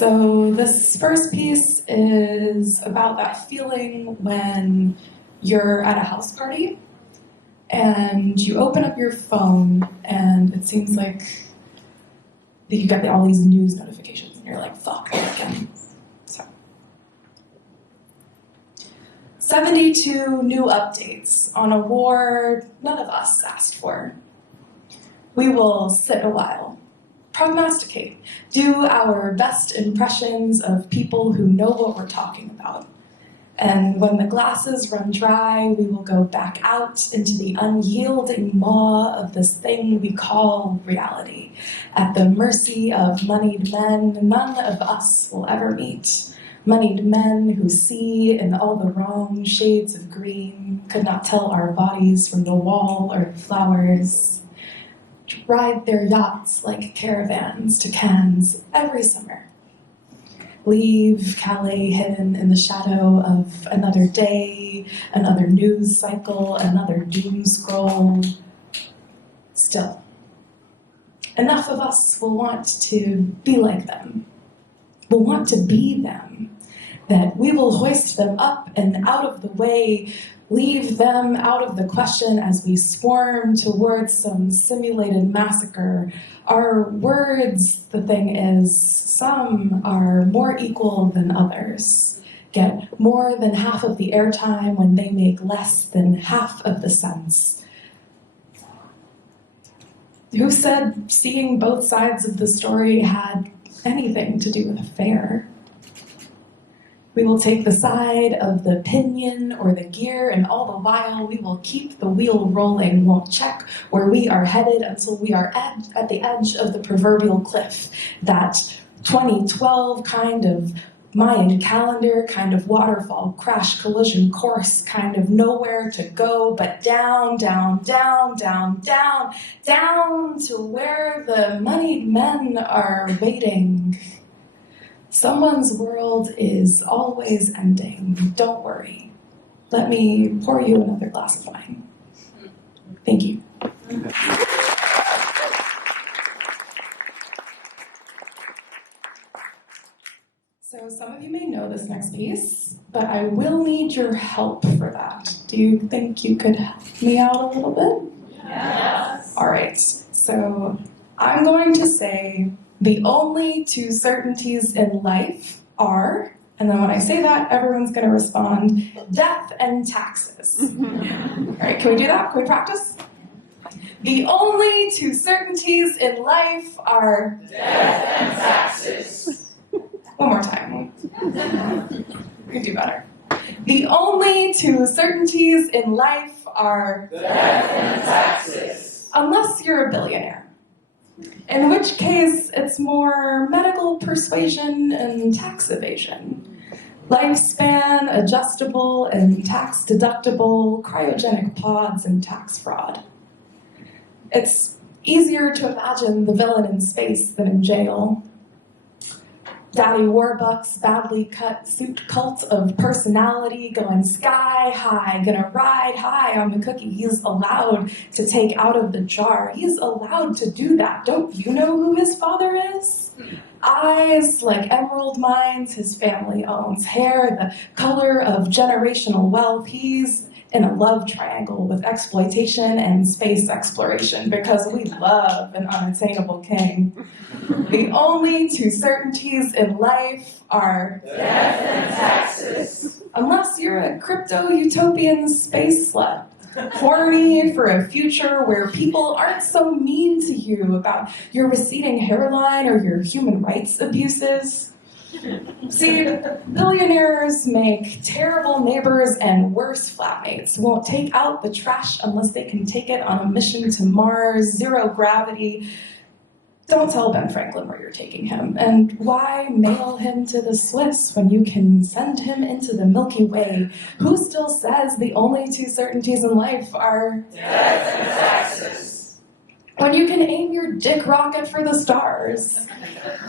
So this first piece is about that feeling when you're at a house party and you open up your phone and it seems like you get all these news notifications and you're like, fuck, not again. So 72 new updates on a war none of us asked for. We will sit a while, prognosticate, do our best impressions of people who know what we're talking about. And when the glasses run dry, we will go back out into the unyielding maw of this thing we call reality, at the mercy of moneyed men none of us will ever meet. Moneyed men who see in all the wrong shades of green, could not tell our bodies from the wall or the flowers, ride their yachts like caravans to Cannes every summer. Leave Calais hidden in the shadow of another day, another news cycle, another doom scroll. Still, enough of us will want to be like them, will want to be them, that we will hoist them up and out of the way, leave them out of the question as we swarm towards some simulated massacre. Our words, the thing is, some are more equal than others, get more than half of the airtime when they make less than half of the sense. Who said seeing both sides of the story had anything to do with fair? We will take the side of the pinion or the gear, and all the while we will keep the wheel rolling. We'll check where we are headed until we are at the edge of the proverbial cliff. That 2012 kind of Mayan calendar, kind of waterfall crash collision course, kind of nowhere to go but down, down, down, down, down, down to where the moneyed men are waiting. Someone's world is always ending. Don't worry. Let me pour you another glass of wine. Thank you. So some of you may know this next piece, but I will need your help for that. Do you think you could help me out a little bit? Yes. All right. So I'm going to say the only two certainties in life are, and then when I say that, everyone's going to respond, death and taxes. All right, can we do that? Can we practice? The only two certainties in life are death and taxes. One more time. We can do better. The only two certainties in life are death and taxes. Unless you're a billionaire. In which case, it's more medical persuasion and tax evasion. Lifespan, adjustable and tax deductible, cryogenic pods and tax fraud. It's easier to imagine the villain in space than in jail. Daddy Warbucks, badly cut suit cult of personality, going sky high, gonna ride high on the cookie. He's allowed to take out of the jar. He's allowed to do that. Don't you know who his father is? Eyes like emerald mines his family owns. Hair the color of generational wealth. He's in a love triangle with exploitation and space exploration because we love an unattainable king. The only two certainties in life are death and taxes. Unless you're a crypto-utopian space slut, horny for a future where people aren't so mean to you about your receding hairline or your human rights abuses. See, billionaires make terrible neighbors and worse flatmates, won't take out the trash unless they can take it on a mission to Mars, zero gravity. Don't tell Ben Franklin where you're taking him. And why mail him to the Swiss when you can send him into the Milky Way? Who still says the only two certainties in life are death and taxes? when you can aim your dick rocket for the stars,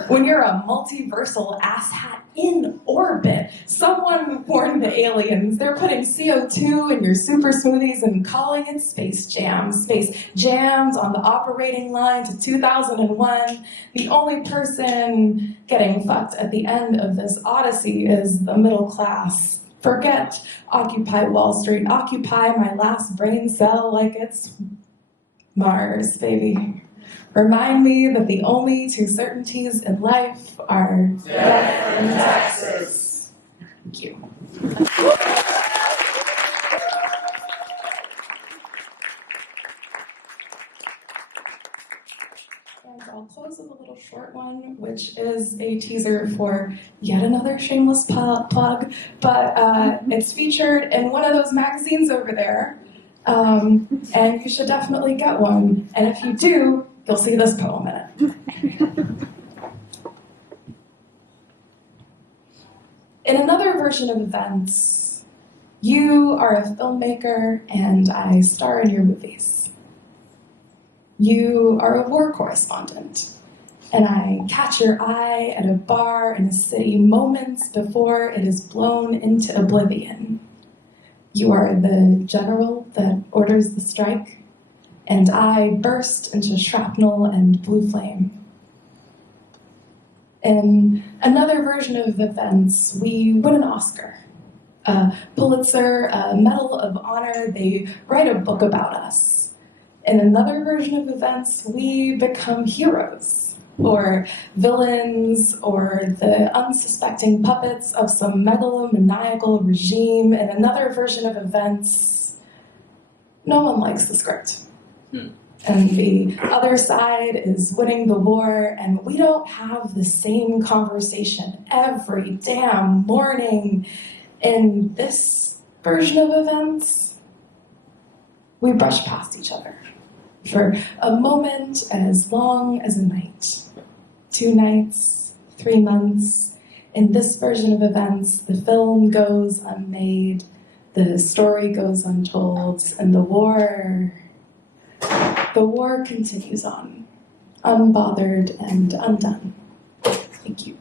when you're a multiversal asshat in orbit. Someone warned the aliens they're putting CO2 in your super smoothies and calling it Space Jam. Space Jammed on the operating line to 2001. The only person getting fucked at the end of this odyssey is the middle class. Forget Occupy Wall Street, occupy my last brain cell like it's Mars, baby. Remind me that the only two certainties in life are Death and taxes. Thank you. And I'll close with a little short one, which is a teaser for yet another shameless plug, but it's featured in one of those magazines over there, and you should definitely get one. And if you do, you'll see this poem in it. In another version of events, you are a filmmaker and I star in your movies. You are a war correspondent and I catch your eye at a bar in a city moments before it is blown into oblivion. You are the general that orders the strike and I burst into shrapnel and blue flame. In another version of events, we win an Oscar, a Pulitzer, a Medal of Honor. They write a book about us. In another version of events, we become heroes, or villains, or the unsuspecting puppets of some megalomaniacal regime. In another version of events, no one likes the script. And the other side is winning the war, and we don't have the same conversation every damn morning. In this version of events, we brush past each other for a moment as long as a night. 2 nights, 3 months. In this version of events, the film goes unmade, the story goes untold, and the war continues on, unbothered and undone. Thank you.